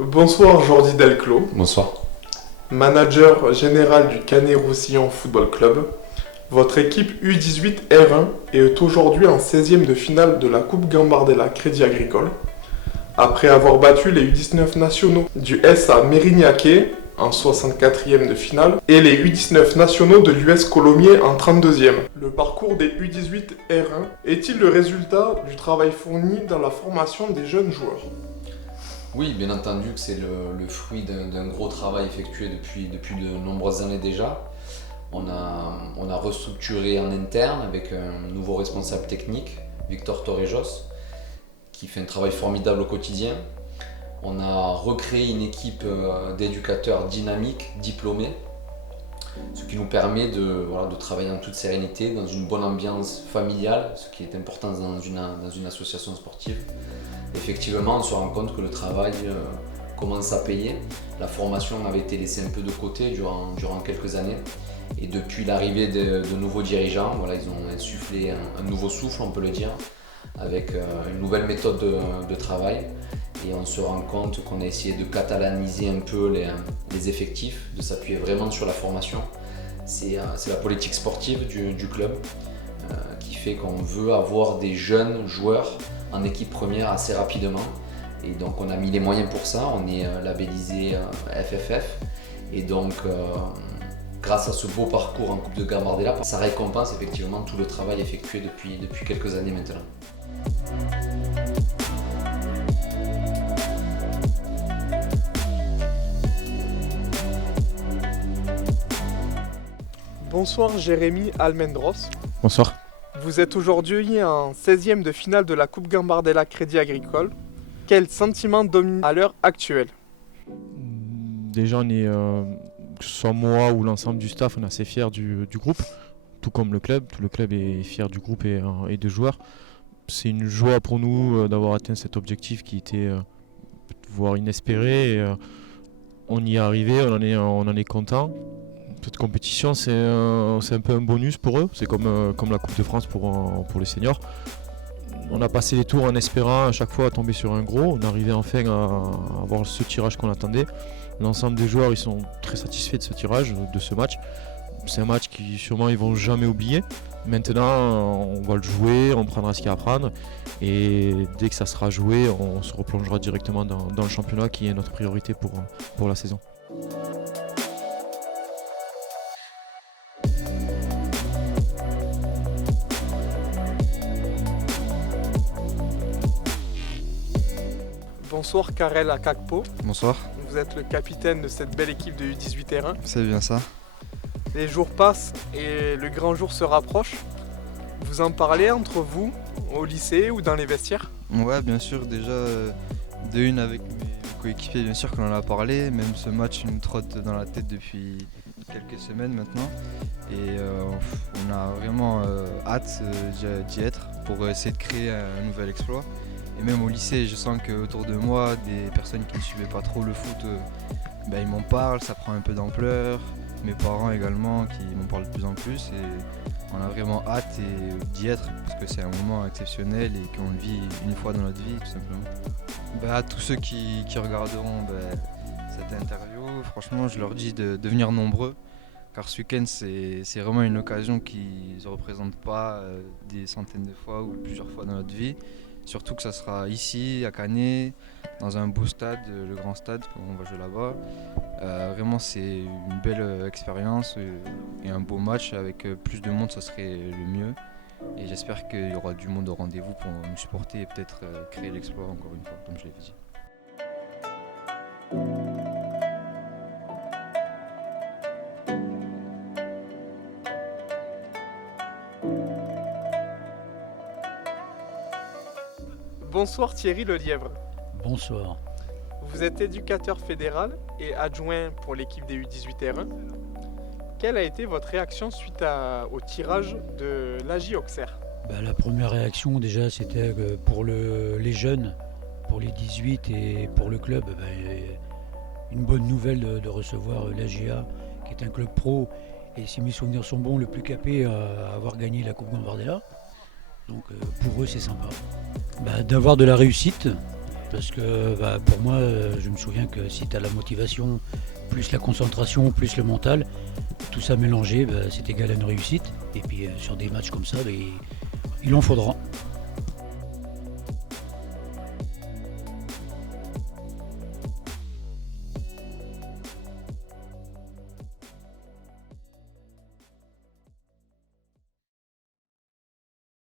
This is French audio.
Bonsoir Jordi Delclos, Bonsoir. manager général du Canet-Roussillon Football Club. Votre équipe U18 R1 est aujourd'hui en 16e de finale de la Coupe Gambardella Crédit Agricole. Après avoir battu les U19 nationaux du SA Mérignac en 64e de finale et les U19 nationaux de l'US Colomiers en 32e. Le parcours des U18 R1 est-il le résultat du travail fourni dans la formation des jeunes joueurs ? Oui, bien entendu que c'est le fruit d'un gros travail effectué depuis de nombreuses années déjà. On a restructuré en interne avec un nouveau responsable technique, Victor Torrejos, qui fait un travail formidable au quotidien. On a recréé une équipe d'éducateurs dynamiques, diplômés, ce qui nous permet de travailler en toute sérénité, dans une bonne ambiance familiale, ce qui est important dans une association sportive. Effectivement, on se rend compte que le travail commence à payer. La formation avait été laissée un peu de côté durant quelques années. Et depuis l'arrivée de nouveaux dirigeants, ils ont insufflé un nouveau souffle, on peut le dire, avec une nouvelle méthode de travail. Et on se rend compte qu'on a essayé de catalaniser un peu les effectifs, de s'appuyer vraiment sur la formation. C'est la politique sportive du club qui fait qu'on veut avoir des jeunes joueurs en équipe première assez rapidement. Et donc on a mis les moyens pour ça, on est labellisé FFF. Et donc grâce à ce beau parcours en Coupe de Gambardella, ça récompense effectivement tout le travail effectué depuis quelques années maintenant. Bonsoir Jérémy Almendros. Bonsoir. Vous êtes aujourd'hui en 16e de finale de la Coupe Gambardella Crédit Agricole. Quel sentiment domine à l'heure actuelle ? Déjà, on est, que ce soit moi ou l'ensemble du staff, on est assez fiers du groupe, tout comme le club. Tout le club est fier du groupe et des joueurs. C'est une joie pour nous d'avoir atteint cet objectif qui était voire inespéré. Et, on y est arrivé, on en est content. Cette compétition, c'est un peu un bonus pour eux. C'est comme la Coupe de France pour les seniors. On a passé les tours en espérant à chaque fois tomber sur un gros. On arrivait enfin à avoir ce tirage qu'on attendait. L'ensemble des joueurs ils sont très satisfaits de ce tirage, de ce match. C'est un match qui sûrement ils vont jamais oublier. Maintenant, on va le jouer, on prendra ce qu'il y a à prendre. Et dès que ça sera joué, on se replongera directement dans le championnat qui est notre priorité pour la saison. Bonsoir Karel Akakpo. Bonsoir, Vous êtes le capitaine de cette belle équipe de U18 R1. c'est bien ça. Les jours passent et le grand jour se rapproche. Vous en parlez entre vous, au lycée ou dans les vestiaires ? Ouais, bien sûr, déjà de une avec mes coéquipiers, bien sûr qu'on en a parlé. Même ce match nous trotte dans la tête depuis quelques semaines maintenant. Et on a vraiment hâte d'y être pour essayer de créer un nouvel exploit. Et même au lycée, je sens qu'autour de moi, des personnes qui ne suivaient pas trop le foot, ils m'en parlent, ça prend un peu d'ampleur. Mes parents également qui m'en parlent de plus en plus. Et on a vraiment hâte d'y être parce que c'est un moment exceptionnel et qu'on le vit une fois dans notre vie tout simplement. À tous ceux qui regarderont cette interview, franchement je leur dis de venir nombreux car ce week-end c'est vraiment une occasion qui ne se représente pas des centaines de fois ou plusieurs fois dans notre vie. Surtout que ça sera ici, à Canet, dans un beau stade, le grand stade, on va jouer là-bas. Vraiment, c'est une belle expérience et un beau match. Avec plus de monde, ça serait le mieux. Et j'espère qu'il y aura du monde au rendez-vous pour nous supporter et peut-être créer l'exploit encore une fois, comme je l'avais dit. Bonsoir Thierry Lelièvre. Bonsoir. Vous êtes éducateur fédéral et adjoint pour l'équipe des U18 R1. Quelle a été votre réaction suite au tirage de l'AJ Auxerre ? La première réaction déjà c'était que pour les jeunes, pour les 18 et pour le club, une bonne nouvelle de recevoir l'AGA, qui est un club pro, et si mes souvenirs sont bons, le plus capé à avoir gagné la Coupe Gambardella. Donc pour eux, c'est sympa. D'avoir de la réussite, parce que pour moi, je me souviens que si tu as la motivation, plus la concentration, plus le mental, tout ça mélangé, c'est égal à une réussite. Et puis sur des matchs comme ça, il en faudra.